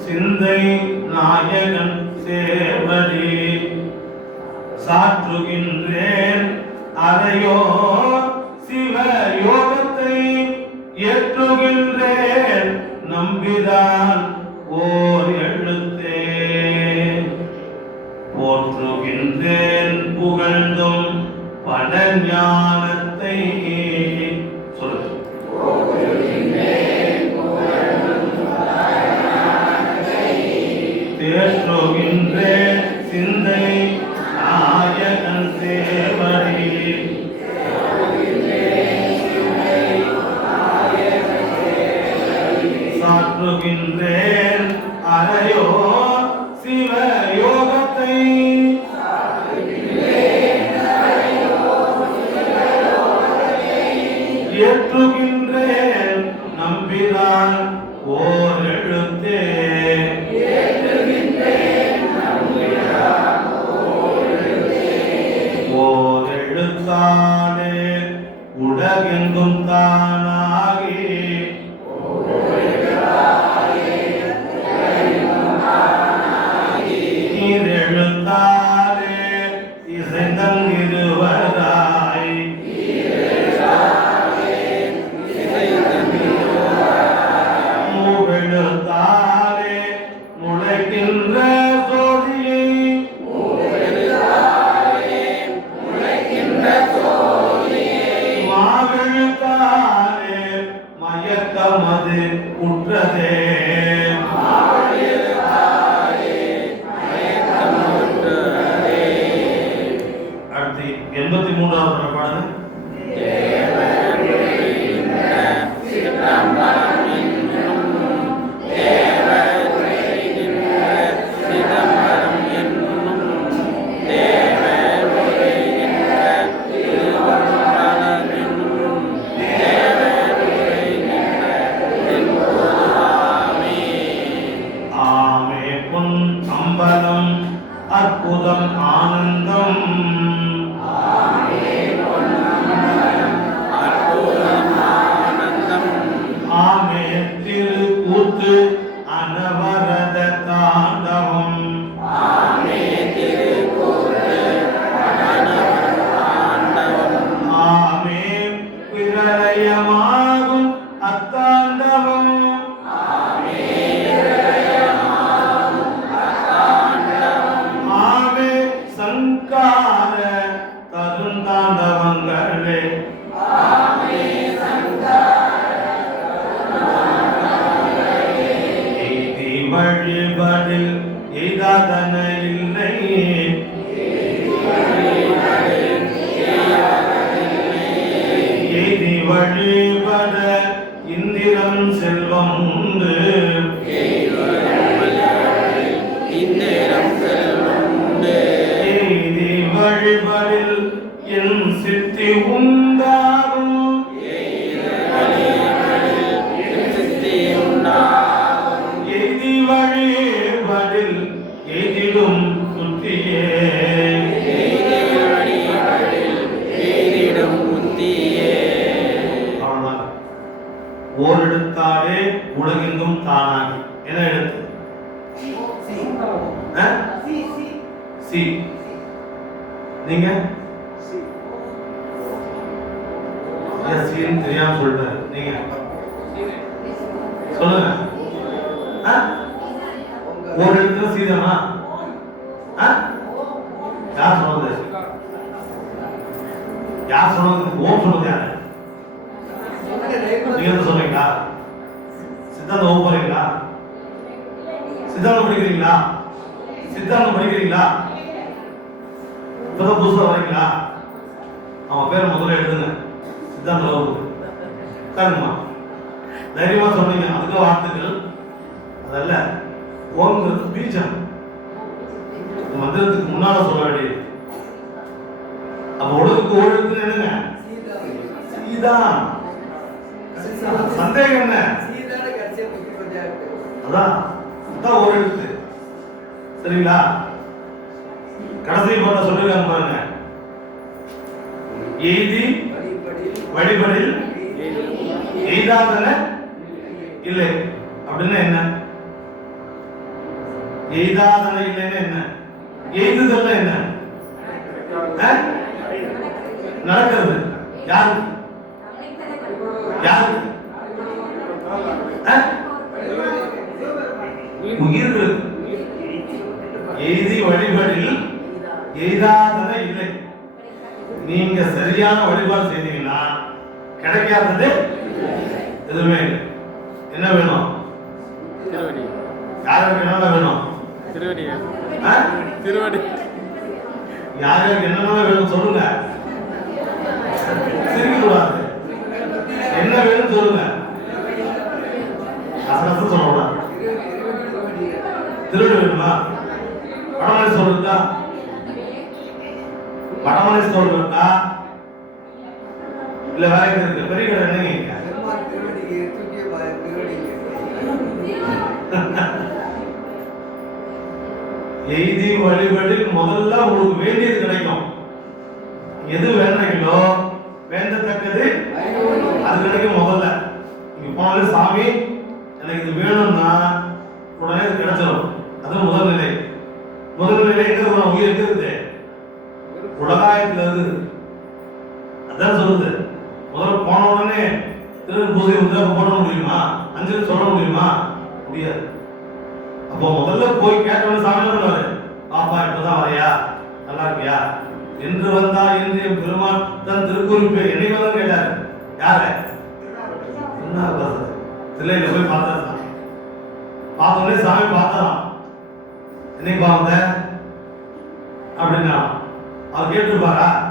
சிந்தை நாயகன் சேவரே சாற்றுகின்றேன் அதையோ சிவ யோகத்தை ஏற்றுகின்றேன். நம்பிதான் ஓர் எழுத்தே. போற்றுகின்றேன் உலகெங்கும் தான். உற்றதே. அம்பலம் அற்புதம் ஆனந்தம். ஆமே திரு கூத்து नाम कर ले ஒரு இடத்துல சீதமா யார் சொன்னது யார் சொன்னது ஓம் சொன்னது யாரு தெரியுங்களா கடைசி போன சொல்லிருக்காங்க பாருங்க. எய்தி வழிபடில் எய்தாதல இல்லை. அப்படின்னா என்ன? எய்தாதல இல்லைன்னா என்ன? எய்துதல்ல என்ன? நடக்கிறது. யாரு? யாருக்கு உயிர்களுக்கு எய்தாதன இல்லை. நீங்க சரியான வழிபாடு செய்தீங்கன்னா கிடைக்காதது எதுவுமே இல்லை. என்ன வேணும்? திருவடி. யாருக்கு என்னென்ன வேணும்? திருவடி. ஆ? திருவடி. யாருக்கு என்னென்ன வேணும் சொல்லுங்க. சிரிக்க கூடாது. என்ன வேணும் சொல்லுங்க. கசகச சொல்லக்கூடாது. திருடு வேணுமா? வடமலை சொல்லுதா வடமலை சொல்லுதா இல்ல வேற இருக்கு பெரிய கடை என்னங்க எய்தி வழிபடில் முதல்ல உங்களுக்கு வேண்டியது கிடைக்கும். எது வேண்டீங்களோ வேண்டத்தக்கது அது கிடைக்கும் முதல்ல. நீங்க போனாலே சாமி எனக்கு இது வேணும்னா உடனே இது கிடைச்சிடும் அது முதல் நிலை. முதல் நிலை எங்க உயிர் எங்க இருக்குது? இருக்குது அதான் சொல்லுது முதல்ல போன உடனே திரு பூஜை உத்தரவு போட முடியுமா? அஞ்சலி சொல்ல முடியுமா? முடியாது. அப்போ முதல்ல போய் கேட்டவன சாமி என்ன பண்ணுவாரு? பாப்பா இப்பதான் வரையா? நல்லா இருக்கியா? என்று வந்தா என்று என் பெருமான் தன் திருக்குறிப்பு என்னை வந்து கேட்டாரு. யாரு? என்ன தில்லையில போய் பார்த்தாரு சாமி. பார்த்தோடனே சாமி பார்த்தாராம். என்னைக்கு வந்த? அப்படின்னா அவர் கேட்டுருப்பாரா?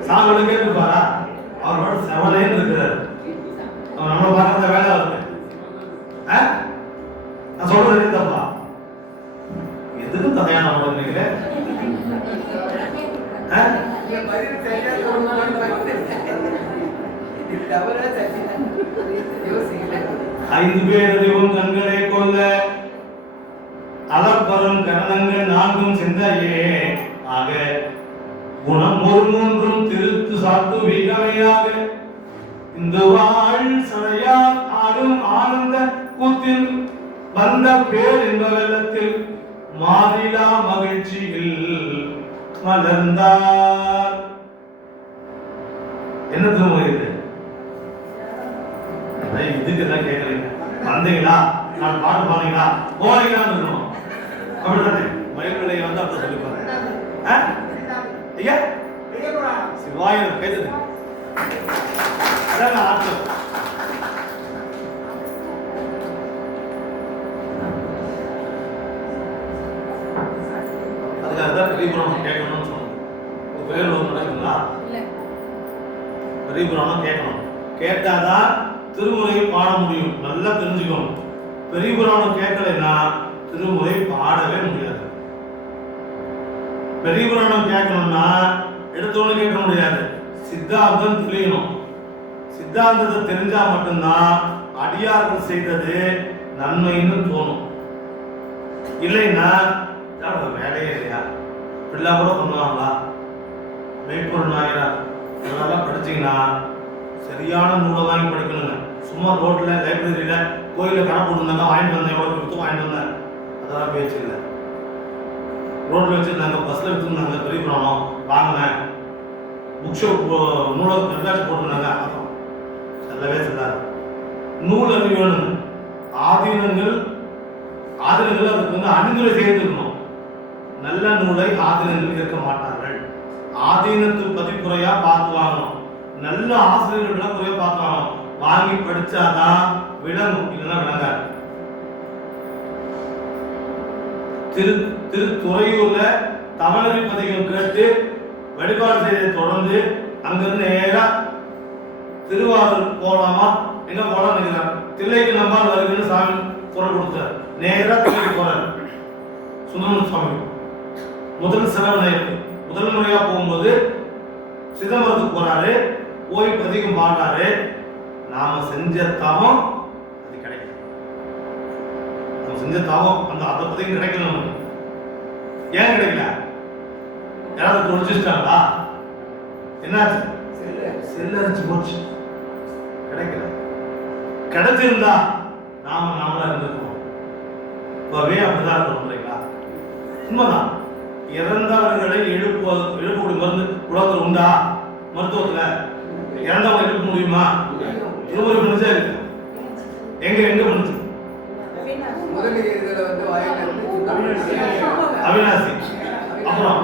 சாமி இருப்பாரா அவரோட அவர் இருக்கிறார் செவனேன்னு அவர் நம்மளை பார்க்கறத வேலை வருது நான் சொல்றது என்ன தப்பா? எதுக்கு தனியா நம்ம நினைக்கிறேன் ஐந்து பேரையும் கண்களை கொல்ல அளப்பரும் கரணங்கள் நான்கும் சிந்தையே. ஆக குணம் ஒரு மூன்றும் திருத்து சாத்து வீகமையாக இந்த வாழ் சடையால் ஆடும் ஆனந்த கூத்தில் வந்த பேர் இந்த வெள்ளத்தில் மாநிலா மகிழ்ச்சியில் மலர்ந்தார். என்ன திரும்ப இது? இதுக்கு தான் கேட்கறீங்க. வந்தீங்களா நான் பாட்டு பாடுறீங்களா? போறீங்களான்னு இருக்கணும். அப்படிதானே? மயில்களை வந்து அப்படி சொல்லிப்பாரு. ஆ? ஐயா சிவாய பேசுது. அதான் ஆட்டம் அதுக்காக தான் பெரிய புராணம் கேட்கணும்னு சொன்னோம் இது பெரிய ஒரு நடக்குங்களா பெரிய புராணம் கேட்கணும். கேட்டாதான் திருமுறை பாட முடியும். நல்லா தெரிஞ்சுக்கணும். பெரிய புராணம் கேட்கலைன்னா திருமுறை பாடவே முடியாது. பெரிய புராணம் கேட்கணும்னா எடுத்தோன்னு கேட்க முடியாது. சித்தாந்தம் தெரியணும் சித்தாந்தத்தை தெரிஞ்சா மட்டும்தான் அடியார்கள் செய்தது நன்மைன்னு தோணும். இல்லைன்னா வேலையே இல்லையா? இப்படிலாம் கூட பண்ணுவாங்களா? மெய்ப்பொருள் நாயனார் இதெல்லாம் படிச்சீங்கன்னா சரியான நூலை வாங்கி படிக்கணுங்க. சும்மா ரோட்டில் லைப்ரரியில் கோயிலில் கடை போட்டுருந்தாங்க வாங்கிட்டு வந்தேன் எவ்வளோ கொடுத்து வாங்கிட்டு வந்தேன். அதெல்லாம் பேச்சு இல்லை. ரோட்டில் வச்சிருந்தாங்க பஸ்ல வச்சுருந்தாங்க பெரிய புராணம் வாங்கினேன். புக் ஷாப் நூலகம் கண்காட்சி போட்டிருந்தாங்க அப்புறம். செல்லவே சொல்லாது. நூல் அறிவு வேணும் ஆதீனங்கள் ஆதீனங்கள் அதுக்கு வந்து அணிந்துரை செய்திருக்கணும் நல்ல நூலை ஆதீனங்கள் இருக்க மாட்டார்கள். ஆதீனத்து பதிப்புரையா பார்த்து வாங்கணும். நல்ல ஆசிரியர்கள்லாம் குறையாக பார்த்து வாங்கணும். வாங்கி படிச்சாதான் விளங்கும். இல்லைன்னா விளங்காது. திரு திருத்துறையூர்ல தமிழறி பதிகம் கேட்டு வழிபாடு செய்ததை தொடர்ந்து அங்கிருந்து நேரா திருவாரூர் போகலாமா எங்க போலாம் நினைக்கிறார். தில்லைக்கு நம்பால் வருதுன்னு சாமி குரல் கொடுத்தார் நேரா தில்லைக்கு போறார். சுந்தரமன் சுவாமி. முதல் செலவு முதல் முறையா போகும்போது சிதம்பரத்துக்கு போறாரு. போய் பதிகம் பாடுறாரு நாம செஞ்ச தவம் அது கிடைக்கும் நம்ம செஞ்ச தவம் அந்த அதை பதிகம் கிடைக்கல நமக்கு. ஏன் கிடைக்கல? யாராவது தொழிச்சிட்டாங்களா என்னாச்சு? செல்ல. அரிச்சு போச்சு. கிடைக்கல. கிடைச்சிருந்தா நாம நாமளா இருந்திருக்கோம் இப்பவே அப்படிதான் இருக்கும் இல்லைங்களா? உண்மைதான். இறந்தவர்களை எழுப்ப எழுப்பக்கூடிய மருந்து உலகத்தில் உண்டா? மருத்துவத்துல. இறந்தவங்க எழுப்ப முடியுமா? திருமுறை பண்ணுச்சா இருக்கு. எங்க எங்க பண்ணுச்சு முதலில் இதுல வந்து வாயிலிருந்து சுத்தம் பண்ணி அவினாசி அப்புறம்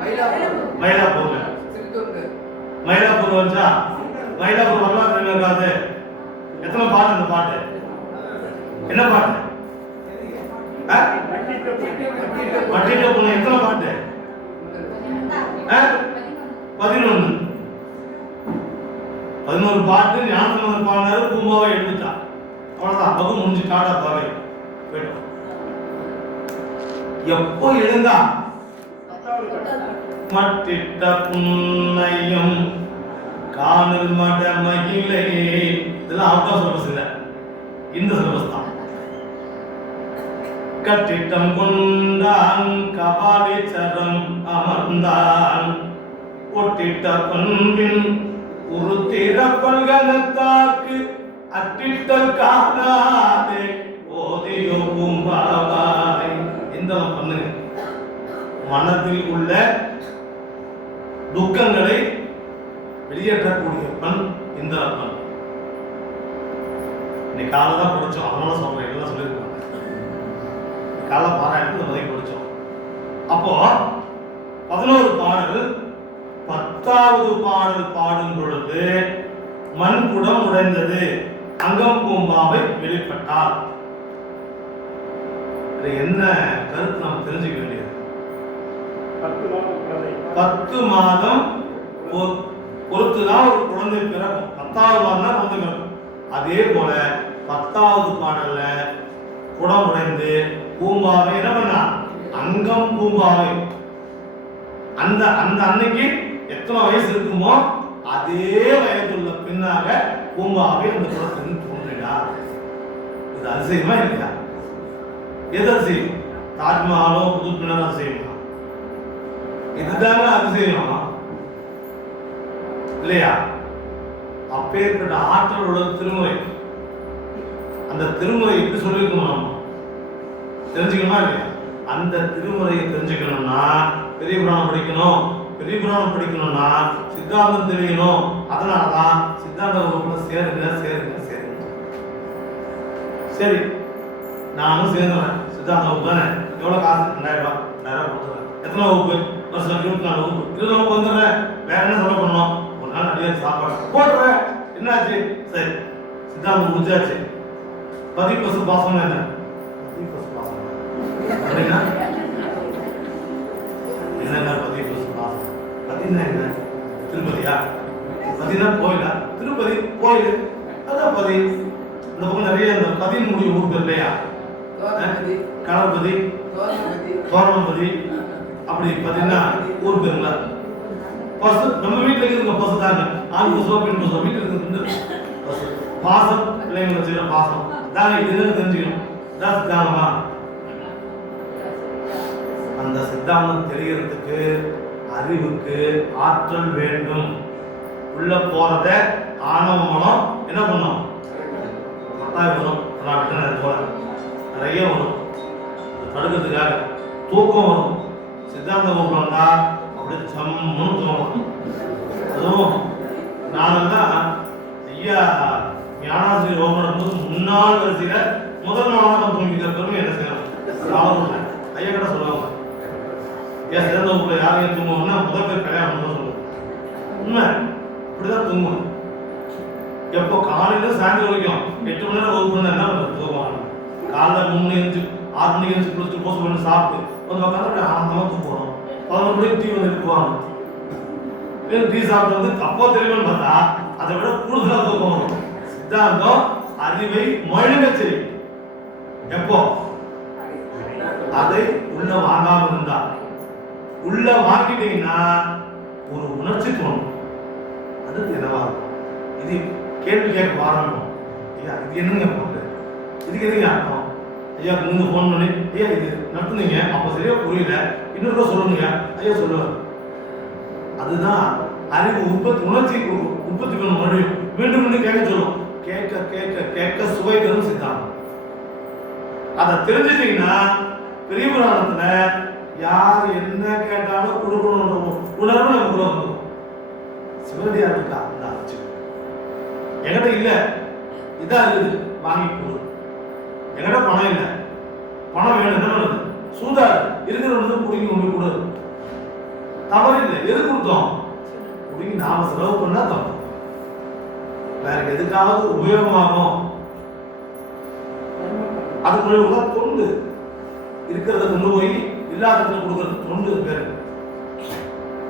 மயிலாப்பூர். மயிலாப்பூர்ல மயிலாப்பூர் வந்துச்சா? மயிலாப்பூர் வரலாறு என்ன இருக்காது எத்தனை பாட்டு அந்த பாட்டு? என்ன பாட்டு? ஆ? வட்டிட்ட பொண்ணு எத்தனை பாட்டு? ஆ? பதினொன்னு. பதினோரு பாட்டு ஞானசம்பந்தர் பாடினாரு பூமாவை எடுத்துட்டா அவ்வளவுதான். பகு முடிஞ்சு காடா பாவை. போயிட்டோம் எப்போ எழுந்தா? மட்டிட்ட புன்னையும் காணல் மட மகிழே இதெல்லாம் அவுட் ஆஃப் சிலபஸ் இல்ல. இந்த சிலபஸ் தான். கட்டிட்டம் கொண்டான் கபாடி சரம் அமர்ந்தான். ஒட்டிட்ட பண்பின் உருத்திர பல்கனத்தாக்கு அட்டிட்டல் காணாதே. ஓதியோ பூம்பாவாய் சிந்தனை பண்ணுங்க. மனத்தில் உள்ள துக்கங்களை வெளியேற்றக்கூடிய பண் இந்த பண். இன்னைக்கு காலை தான் படித்தோம் அதனால சொல்கிறேன் எல்லாம் சொல்லியிருக்காங்க. காலை பாராயணத்தில் இந்த படித்தோம் அப்போ பதினோரு பாடல் பத்தாவது பாடல் பாடும் பொழுது மண் குடம் உடைந்தது. அங்கம் பூம்பாவை வெளிப்பட்டார். இதுல என்ன கருத்து நாம் தெரிஞ்சுக்க வேண்டியது? பத்து மாதம் பொ- பொறுத்துதான் ஒரு குழந்தை பிறக்கும். பத்தாவது மாதம் தான் குழந்தை பிறக்கும். அதே போல பத்தாவது பாடல்ல குடம் உடைந்து பூம்பாவை என்ன பண்ணா? அங்கம் பூம்பாவை. அந்த அந்த அன்னைக்கு எத்தனை வயசு இருக்குமோ அதே வயதுள்ள பின்னாக பூம்பாவை அந்த குளத்தில் தோன்றினார். இது அதிசயமா இல்லையா எதை செய்யும்? தாஜ்மஹாலோ புதுப்பினர் அதிசயமா இதுதாங்க செய்யணும் இல்லையா? அப்பேற்பட்ட ஆற்றல் உள்ள திருமுறை. அந்த திருமுறை எப்படி சொல்லியிருக்கணும் நம்ம? தெரிஞ்சுக்கணுமா இல்லையா? அந்த திருமுறையை தெரிஞ்சுக்கணும்னா பெரிய புராணம் படிக்கணும். பெரிய புராணம் படிக்கணும்னா சித்தாந்தம் தெரியணும். அதனாலதான் சித்தாந்த வகுப்புல சேருங்க சேருங்க சேருங்க. சரி. நானும் சேர்ந்துறேன். சித்தாந்த வகுப்பு தானே எவ்வளோ காசு? ரெண்டாயிரம் ரூபாய். ரெண்டாயிரம் ரூபா கொடுத்துறேன். எத்தனை வகுப்பு? வருஷம் இருபத்தி நாலு வகுப்பு. இருபது வகுப்பு வந்துடுறேன். வேற என்ன செலவு பண்ணணும் ஒரு நாள் நிறைய சாப்பாடு. போடுறேன். என்னாச்சு? சரி. சித்தாந்தம் முடிஞ்சாச்சு பதி பசு பாசம் என்ன? பதி பசு பாசம் அப்படின்னா? என்னங்க பதி பசு பாசம் பதினா என்ன? திருப்பதியா? பதினா கோயிலா? திருப்பதி கோயில். அதான் பதி இந்த பக்கம் நிறைய இந்த பதின் முடிவு ஊர் இல்லையா? தோரணபதி. கணபதி. தோரணபதி. அப்படி பார்த்தீங்கன்னா ஊர் பேருங்களா? பசு நம்ம வீட்டில் இருக்கிற பசு தாங்க. ஆண் பசுவா பெண் பசுவா வீட்டில் இருக்கிறது பசு. பாசம் பிள்ளைங்களை வச்சுக்கிற பாசம். தாங்க இது என்னன்னு தெரிஞ்சுக்கணும். இதான் சித்தாந்தமா? அந்த சித்தாந்தம் தெரியறதுக்கு அறிவுக்கு ஆற்றல் வேண்டும். உள்ள போறத ஆணவ மனம் என்ன பண்ணும்? கட்டாயம் வரும். நான் விட்டேன் அது போல. நிறைய வரும். படுக்கிறதுக்காக தூக்கம் வரும். சித்தாந்த வகுப்பு அப்படியே சம்முன்னு தூங்கணும் அதுவும் நானெல்லாம் ஐயா ஞானாசிரியர் யோகம் நடக்கும்போது முன்னாள் வரிசையில முதல் நாளாக தூங்கிக்கிற பெருமை என்ன செய்யணும் ஐயா கிட்ட சொல்லுவாங்க. ஏன் சிறந்த வகுப்புல யாரையும் தூங்குவோம்னா முதல் பேர் கல்யாணம் தான் சொல்லுவோம் உண்மை. இப்படிதான் தூங்குவோம் எப்போ காலையில சாயந்தரம் வரைக்கும் எட்டு மணி நேரம் வகுப்பு இருந்தா என்ன தூங்குவாங்க காலைல மூணு மணி எழுந்து ஆறு மணிக்கு எழுந்து குளிச்சு கோசம் பண்ணி சாப்பிட்டு வந்து உட்காந்து ஆனந்தமாக தூக்குவோம் பதினொரு மணிக்கு டீ வந்து போவாங்க டீ சாப்பிட்டு வந்து தப்போ தெரியும்னு பார்த்தா அதை விட கூடுதலாக தூக்கம் சித்தாந்தம் அறிவை மழுங்க தெரியும் எப்போ? அதை உள்ள வாங்காம இருந்தா. உள்ள வாங்கிட்டீங்கன்னா ஒரு உணர்ச்சி தோணும். அது என்னவா இருக்கும்? இது கேள்வி கேட்க ஆரம்பிக்கும் இது என்னங்க பொருள் இதுக்கு எதுங்க அர்த்தம்? ஐயா நீங்க ஃபோன் பண்ணி ஐயா இது நடத்துனீங்க அப்போ சரியா புரியல. இன்னொரு தடவை சொல்லுங்க. ஐயா சொல்லுவார் அதுதான் அறிவு உற்பத்தி உணர்ச்சி உற்பத்தி பண்ண மறுபடியும் மீண்டும் மீண்டும் கேட்க சொல்லும். கேட்க கேட்க கேட்க சுவை தரும் சித்தாந்தம். அதை தெரிஞ்சிட்டீங்கன்னா பெரிய புராணத்துல யார் என்ன கேட்டாலும் கொடுக்கணுன்ற உணர்வு நமக்கு வந்துடும் சிவனடியா இருக்கா அந்த ஆச்சு என்கிட்ட இல்ல. இதா இருக்குது. வாங்கி கொடு. என்கிட்ட பணம் இல்லை பணம் வேணும் என்ன பண்ணுது சூதாடு இருக்கிற வந்து குடிங்க கொண்டு கூட. தவறு இல்லை. எது கொடுத்தோம்? குடிங்க நாம செலவு பண்ணா தப்பு. வேற எதுக்காவது உபயோகமாகும். அதுக்குள்ள தொண்டு இருக்கிறத கொண்டு போய் இல்லாததுல கொடுக்கறது தொண்டு பேரு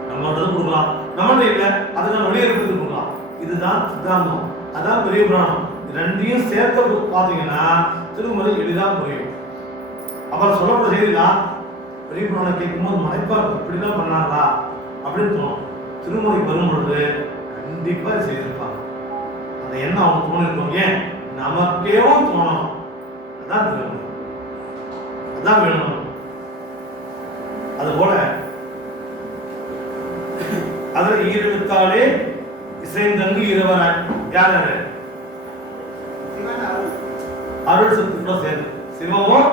நம்ம கொடுக்கலாம். நம்மகிட்ட இல்ல அதை நம்ம வெளியே இருக்கிறது கொடுக்கலாம். இதுதான் சித்தாந்தம். அதான் பெரிய புராணம். இது ரெண்டையும் சேர்த்து பார்த்தீங்கன்னா திருமலை எளிதாக புரியும். அப்புறம் சொல்லப்பட்ட செய்திலாம் பெரிய புராணம் கேட்கும்போது மலைப்பா இப்படிதான் பண்ணாங்களா? அப்படின்னு தோணும். திருமுறை வரும் பொழுது கண்டிப்பா செய்திருப்பாங்க. அந்த எண்ணம் அவங்க தோணிருக்கோம் ஏன்? நமக்கேவும் தோணும். அதான் திருமுறை. அதான் வேணும். அதுபோல அதில் ஈரெழுத்தாலே இசைந்தங்கு இருவராய் யார் யாரு? அருள் சக்தி கூட சேர்ந்து சிவமும்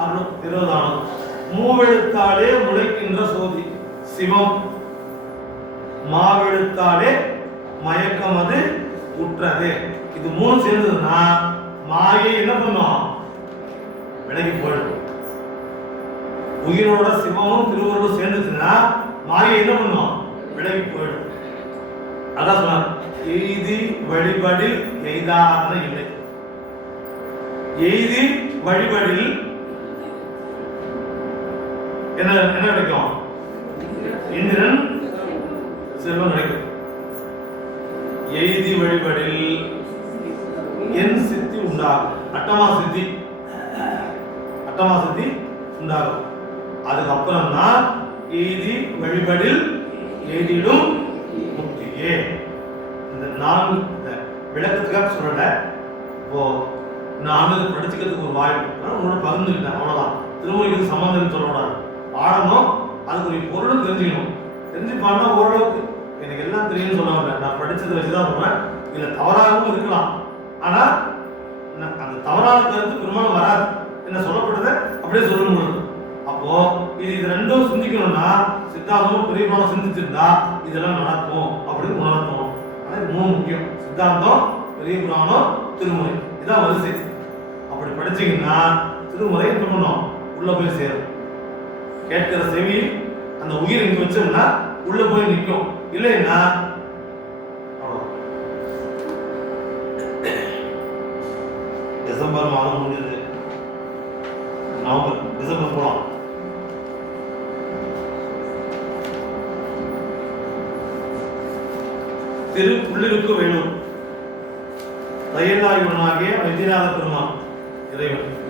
அருளும் திருவதானம். மூவெழுத்தாலே முளைக்கின்ற சோதி சிவம். மாவெழுத்தாலே மயக்கம் அது உற்றது. இது மூணு சேர்ந்ததுன்னா மாயை என்ன பண்ணும்? விலகி போயிடும். உயிரோட சிவமும் திருவருளும் சேர்ந்துச்சுன்னா மாயை என்ன பண்ணும்? விலகி போயிடும். அதான் சொன்னார் எய்தி வழிபடில் எய்தாதன இல்லை. எய்தி வழிபடில் என்ன என்ன கிடைக்கும் இந்திரன் செல்வம் கிடைக்கும் எய்தி வழிபடில் என் சித்தி உண்டாகும். அட்டமா சித்தி. அட்டமா சித்தி உண்டாகும். அதுக்கப்புறம் தான் எய்தி வழிபடில் எய்திடும் முக்தியே. இந்த நான்கு விளக்கத்துக்காக சொல்லல. இப்போ நான் இதை படிச்சுக்கிறதுக்கு ஒரு வாய்ப்பு ஆனால் உன்னோட பகிர்ந்துக்கிட்டேன். அவ்வளோதான் திருமணிக்கு சம்மந்தம் சொல்லக்கூடாது. பாடணும் அதுக்குரிய பொருளும் தெரிஞ்சுக்கணும். தெரிஞ்சு பாடினா ஓரளவுக்கு எனக்கு எல்லாம் தெரியும்னு சொல்ல வரல நான் படித்ததை வச்சு தான் சொல்கிறேன் இதில் தவறாகவும் இருக்கலாம். ஆனால் நான் அந்த தவறான கருத்து பெரும்பாலும் வராது. என்ன சொல்லப்பட்டதை அப்படியே சொல்ல முடியும் அப்போ இது இது ரெண்டும் சிந்திக்கணும்னா சித்தாந்தமும் பெரியமான சிந்திச்சிருந்தா இதெல்லாம் நடக்கும் அப்படின்னு உணர்த்தணும். அது இது மூணு முக்கியம். சித்தாந்தம் பெரிய புராணம் திருமுறை இதான் வரிசை அப்படி படிச்சீங்கன்னா திருமுறை என்ன பண்ணணும் உள்ள போய் சேரும். கேட்கிற செவி அந்த உயிர் இங்க வச்சோம்னா உள்ள போய் நிற்கும். இல்லைன்னா டிசம்பர் மாதம் முடிஞ்சது நவம்பர் டிசம்பர் போலாம். திரு புள்ளிருக்கு வேலூர் பெருமான் இறைவன்.